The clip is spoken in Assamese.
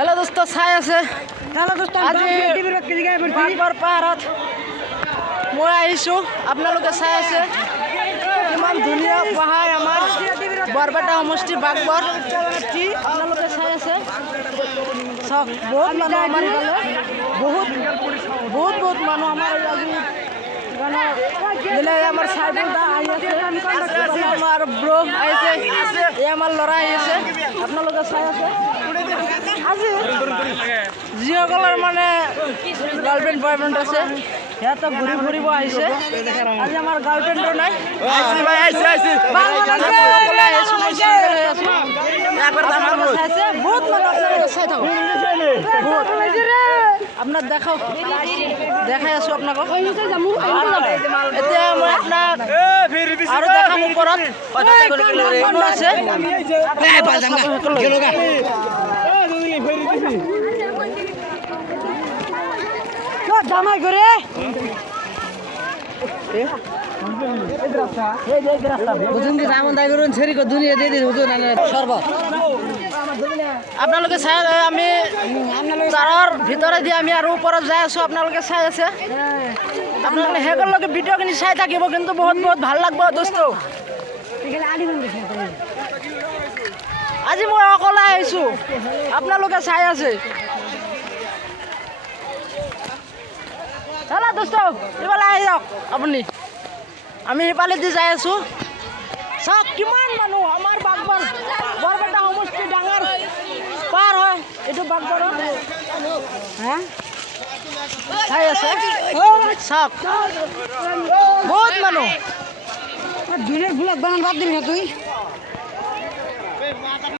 हेलो दोस्तों চাই আছে हेलो दोस्तों আজি বাগবৰ পাহাৰত মই আহিছোঁ আপোনালোকে চাই আছে কিমান ধুনীয়া পাহাৰ আমাৰ বৰপেটা সমষ্টি বাগবৰ আপোনালোকে চাই আছে চাওক বহুত মানুহ আমাৰ ইফালে বহুত মানুহ আমাৰ আজি আমাৰ চাইকেল আহি আছে আমাৰ ব্ৰ আহিছে এই আমাৰ ল'ৰা আহি আছে আপোনালোকে চাই আছে আজি যিসকলৰ মানে গাৰ্লফ্ৰেণ্ড বয়ফ্ৰেণ্ড আছে সিহঁতে ঘূৰি ফুৰিব আহিছে আজি আমাৰ গাৰ্লফ্ৰেণ্ডো নাই বহুত মানুহ আপোনালোকে চাই থাকক আপোনাক দেখাই আছোঁ আপোনালোকক এতিয়া মই আপোনাক আৰু দেখাম ওপৰত মানুহ আছে জামাই কৰে আপোনালোকে চাই আমি তাৰৰ ভিতৰেদি আমি আৰু ওপৰত যাই আছোঁ আপোনালোকে চাই আছে আপোনালোকে শেষলৈকে ভিডিঅ'খিনি চাই থাকিব কিন্তু বহুত ভাল লাগব দোস্ত আজি মই অকলে আহিছোঁ আপোনালোকে চাই আছে হেল্ল' দোস্ত এইফালে আহি যাওক আপুনি আমি সেইফালেদি যাই আছোঁ চাওক কিমান মানুহ আমাৰ বাগবৰ বৰপেটা সমষ্টি ডাঙৰ পাৰ হয় এইটো বাগবৰ হা চাই আছে চাওক বহুত মানুহ ধুনীয়া ভুলক বানান বাদ দিবি না তুই